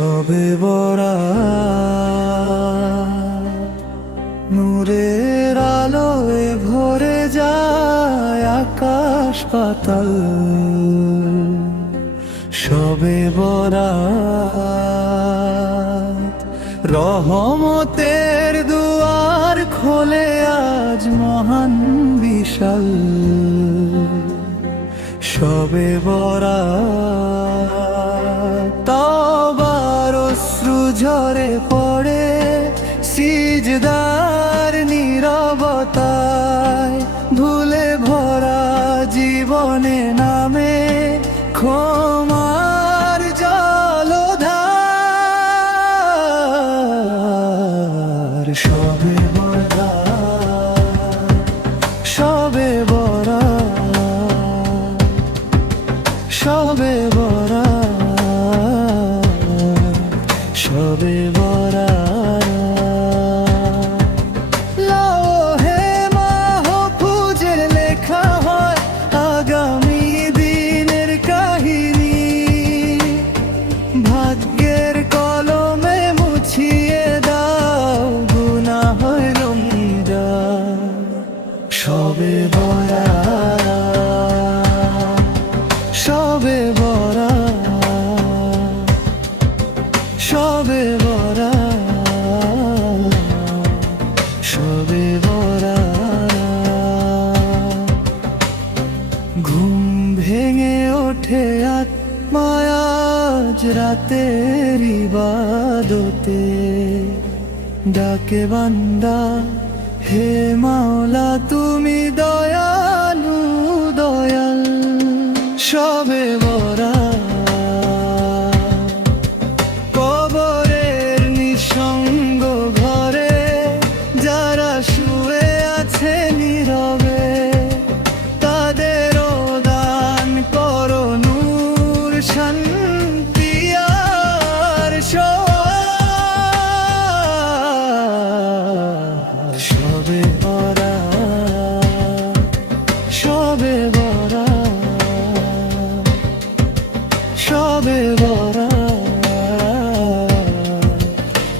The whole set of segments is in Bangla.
শবে বরাত নূরের আলোয় ভরে যায় আকাশ পাতাল। শবে বরাত রহমতের দুয়ার খোলে আজ মহান বিশাল। শবে বরাত তওবার অশ্রু ঝরে পড়ে সিজদার নীরবতায়। ভুলে ভরা জীবনে নামে ক্ষমার জলধার। শবে বরাত শবে বরাত শবে বরাত শবে বরাত। লৌহে মাহফুজে লেখা হয় আগামী দিনের কাহিনী। ভাগ্যের কলমে মুছিয়ে দাও গুনাহের রঙিন। শবে বরাত শবে বরাত শবে বরাত শবে বরাত। ঘুম ভেঙে ওঠে আত্মায় আজ রাতের ইবাদতে। ডাকে বান্দা হে মাওলা তুমি দয়ালু দয়াল। শবে বরাত কবরের নিঃসঙ্গ ঘরে যারা শুয়ে আছে নীরবে। তাদেরও দান করো নূর শান্তি আর সোহাগ। শবে বরাত শবে বরাত শবে বরাত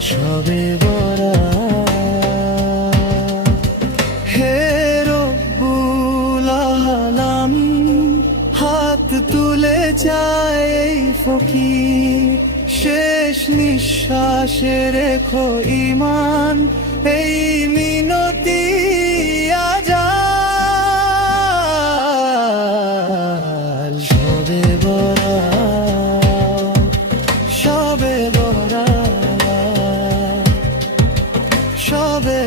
শবে বরাত। হে রব্বুল আলামিন হাত তুলে চায় এই ফকির। শেষ নিঃশ্বাসে রেখো ঈমান এই মিনতি আজাল। শবে বরাত শবে বরাত শবে